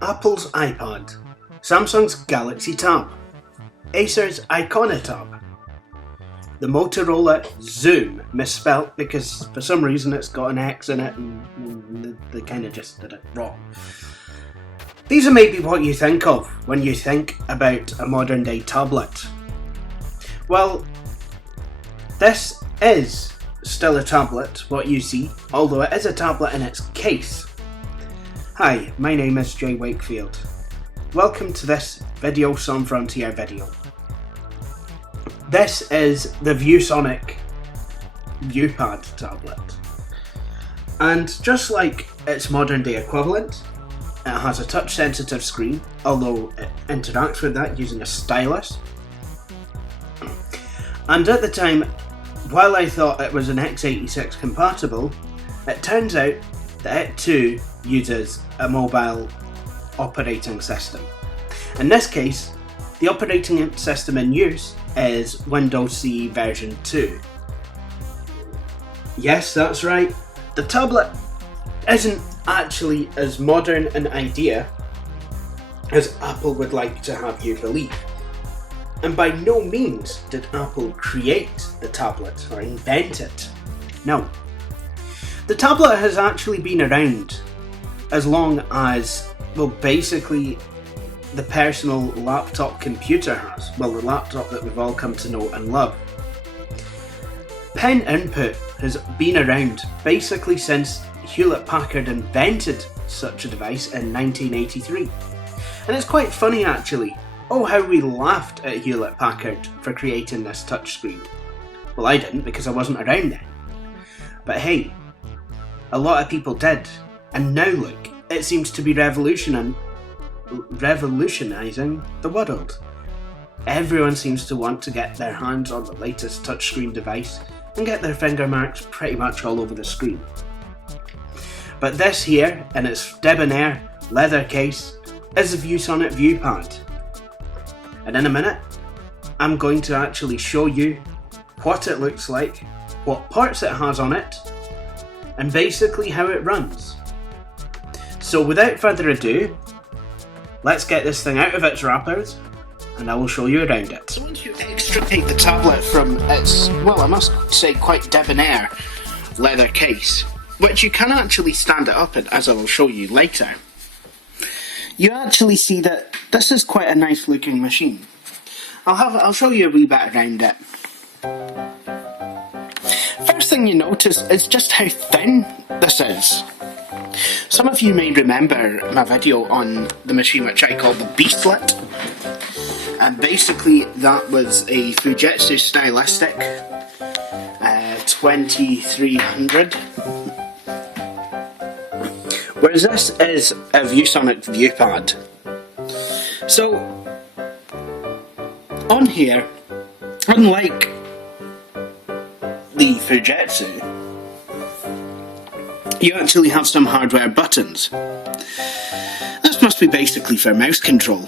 Apple's iPad, Samsung's Galaxy Tab, Acer's Icona Tab, the Motorola Zoom, misspelt because for some reason it's got an X in it and they kind of just did it wrong. These are maybe what you think of when you think about a modern day tablet. Well, this is still a tablet, what you see, although it is a tablet in its case. Hi, my name is Jay Wakefield. Welcome to this Video Some Frontier video. This is the Viewsonic ViewPad tablet. And just like its modern day equivalent, it has a touch sensitive screen, although it interacts with that using a stylus. And at the time, while I thought it was an x86 compatible, it turns out that it too uses a mobile operating system. In this case, the operating system in use is Windows CE version 2. Yes, that's right, the tablet isn't actually as modern an idea as Apple would like to have you believe. And by no means did Apple create the tablet or invent it. No. The tablet has actually been around as long as, well, basically the personal laptop computer has. Well, the laptop that we've all come to know and love. Pen input has been around basically since Hewlett-Packard invented such a device in 1983. And it's quite funny actually. Oh, how we laughed at Hewlett-Packard for creating this touchscreen. Well, I didn't because I wasn't around then. But hey, a lot of people did. And now look, it seems to be revolutionising the world. Everyone seems to want to get their hands on the latest touchscreen device and get their finger marks pretty much all over the screen. But this here, in its debonair leather case, is the Viewsonic ViewPad. And in a minute, I'm going to actually show you what it looks like, what parts it has on it, and basically how it runs. So without further ado, let's get this thing out of its wrappers, and I will show you around it. So once you extricate the tablet from its, well, I must say quite debonair leather case, which you can actually stand it up in, as I will show you later, you actually see that this is quite a nice looking machine. I'll show you a wee bit around it. First thing you notice is just how thin this is. Some of you may remember my video on the machine which I called the Beastlet, and basically that was a Fujitsu stylistic 2300. Whereas this is a Viewsonic ViewPad. So, on here, unlike the Fujitsu, you actually have some hardware buttons. This must be basically for mouse control.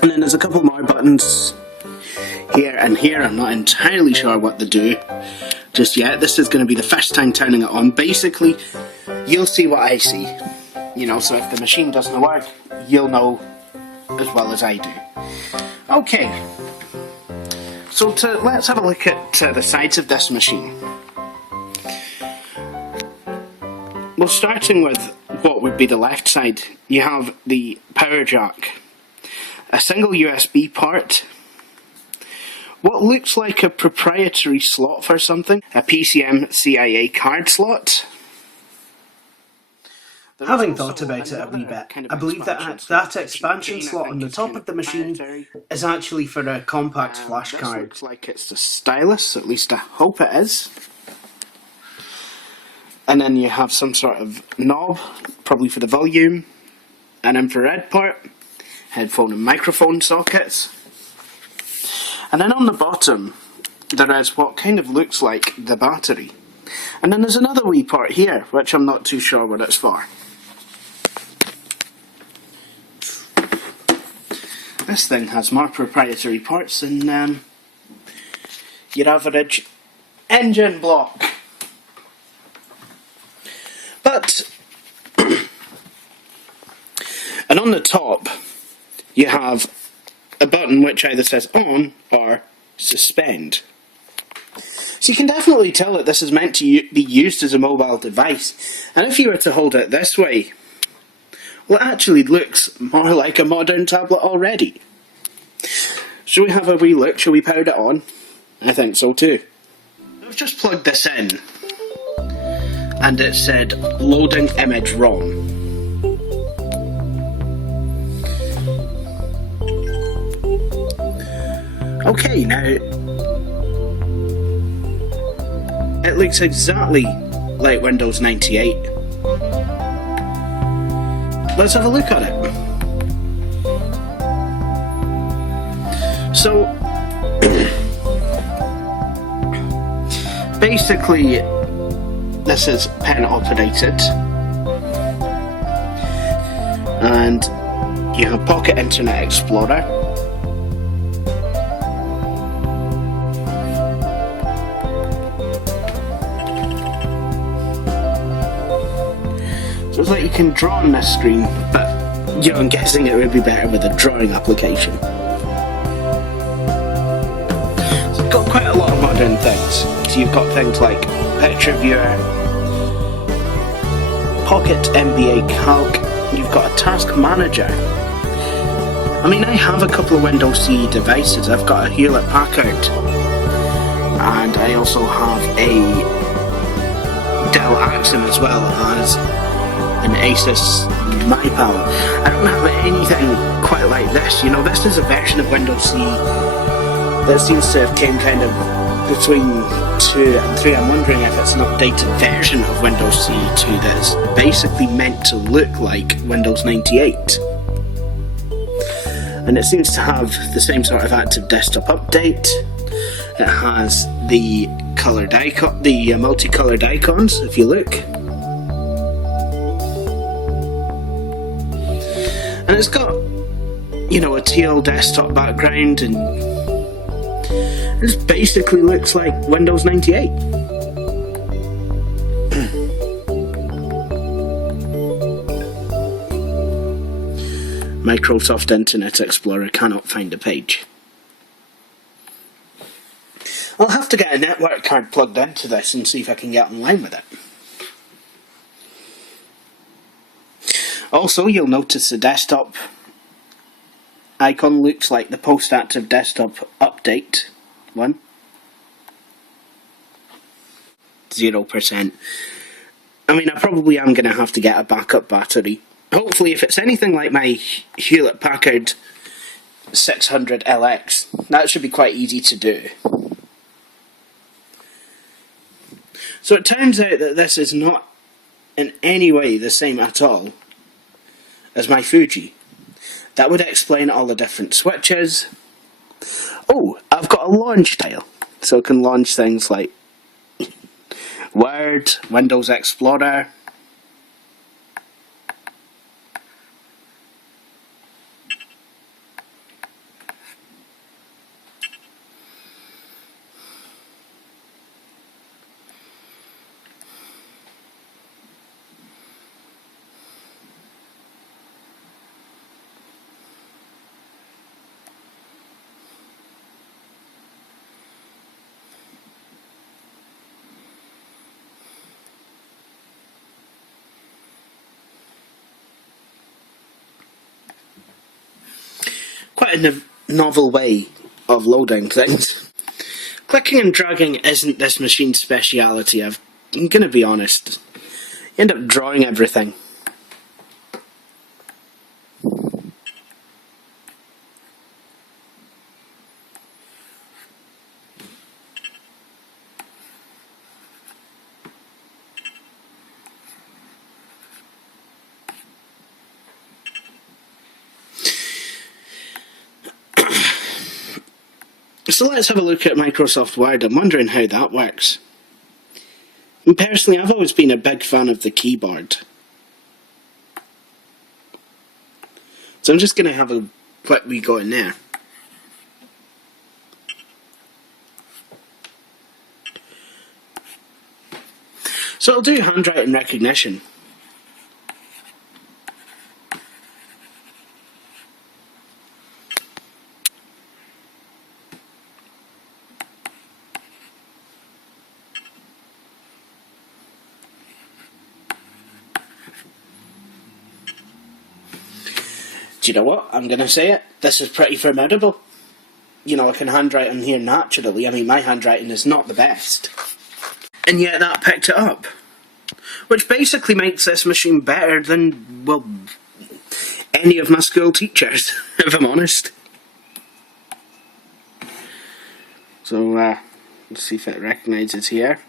And then there's a couple more buttons here and here. I'm not entirely sure what they do just yet. This is going to be the first time turning it on. Basically, you'll see what I see, you know, so if the machine doesn't work, you'll know as well as I do. Okay, so let's have a look at the sides of this machine. Well, starting with what would be the left side, you have the power jack, a single USB port, what looks like a proprietary slot for something, a PCM CIA card slot. Having thought about it a wee bit, I believe that expansion slot on the top of the machine is actually for a compact flash card. Looks like it's the stylus, at least I hope it is. And then you have some sort of knob, probably for the volume, an infrared port, headphone and microphone sockets. And then on the bottom, there is what kind of looks like the battery. And then there's another wee port here, which I'm not too sure what it's for. This thing has more proprietary parts than your average engine block. But And on the top, you have a button which either says on or suspend. So you can definitely tell that this is meant to be used as a mobile device. And if you were to hold it this way, well, it actually looks more like a modern tablet already. Shall we have a wee look? Shall we power it on? I think so too. I've just plugged this in, and it said loading image ROM. Okay, now it looks exactly like Windows 98. Let's have a look at it. So, basically, this is pen operated, and you have Pocket Internet Explorer. So it's like you can draw on this screen, but you know, I'm guessing it would be better with a drawing application. So it's got quite a lot of modern things. So you've got things like Picture Viewer, Pocket MBA Calc, you've got a Task Manager. I mean, I have a couple of Windows CE devices. I've got a Hewlett Packard, and I also have a Dell Axon as well as an Asus MyPal. I don't have anything quite like this. You know, this is a version of Windows CE that seems to have came kind of between 2 and 3. I'm wondering if it's an updated version of Windows CE 2 that is basically meant to look like Windows 98. And it seems to have the same sort of active desktop update. It has the coloured icon, the multicolored icons, if you look. And it's got, you know, a teal desktop background, and it basically looks like Windows 98. Microsoft Internet Explorer cannot find a page. I'll have to get a network card plugged into this and see if I can get online with it. Also, you'll notice the desktop icon looks like the post-active desktop update one. 0%. I mean, I probably am going to have to get a backup battery. Hopefully, if it's anything like my Hewlett Packard 600LX, that should be quite easy to do. So it turns out that this is not in any way the same at all as my Fuji. That would explain all the different switches. Oh, I've got a launch tile, so I can launch things like Word, Windows Explorer. Quite a novel way of loading things. Clicking and dragging isn't this machine's speciality, I'm going to be honest. You end up drawing everything. So let's have a look at Microsoft Word. I'm wondering how that works. And personally, I've always been a big fan of the keyboard. So I'm just going to have a quick wee go in there. So it'll do handwriting recognition. Do you know what? I'm going to say it. This is pretty formidable. You know, I can handwrite on here naturally. I mean, my handwriting is not the best. And yet that picked it up. Which basically makes this machine better than, well, any of my school teachers, if I'm honest. So, let's see if it recognises here.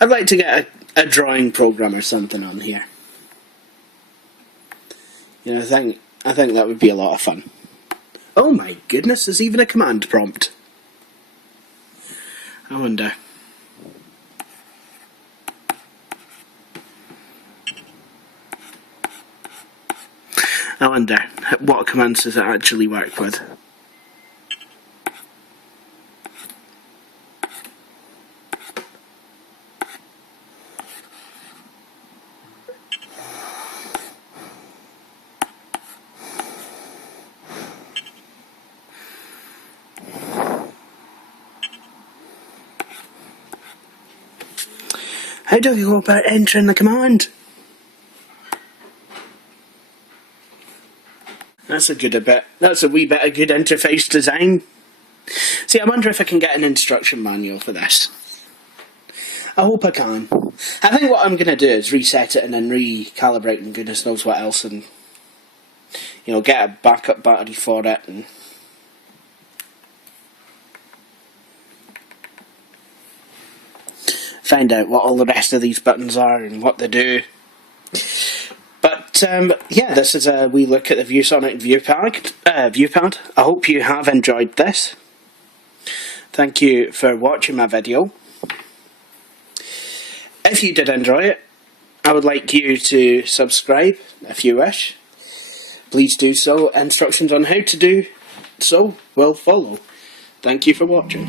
I'd like to get a drawing program or something on here. You know, I think that would be a lot of fun. Oh my goodness, there's even a command prompt. I wonder. I wonder, what commands does it actually work with? How do we go about entering the command? That's a good bit. That's a wee bit of good interface design. See, I wonder if I can get an instruction manual for this. I hope I can. I think what I'm going to do is reset it and then recalibrate and goodness knows what else, and you know, get a backup battery for it and find out what all the rest of these buttons are and what they do. But yeah, this is a wee look at the Viewsonic ViewPad. I hope you have enjoyed this. Thank you for watching my video. If you did enjoy it, I would like you to subscribe if you wish. Please do so. Instructions on how to do so will follow. Thank you for watching.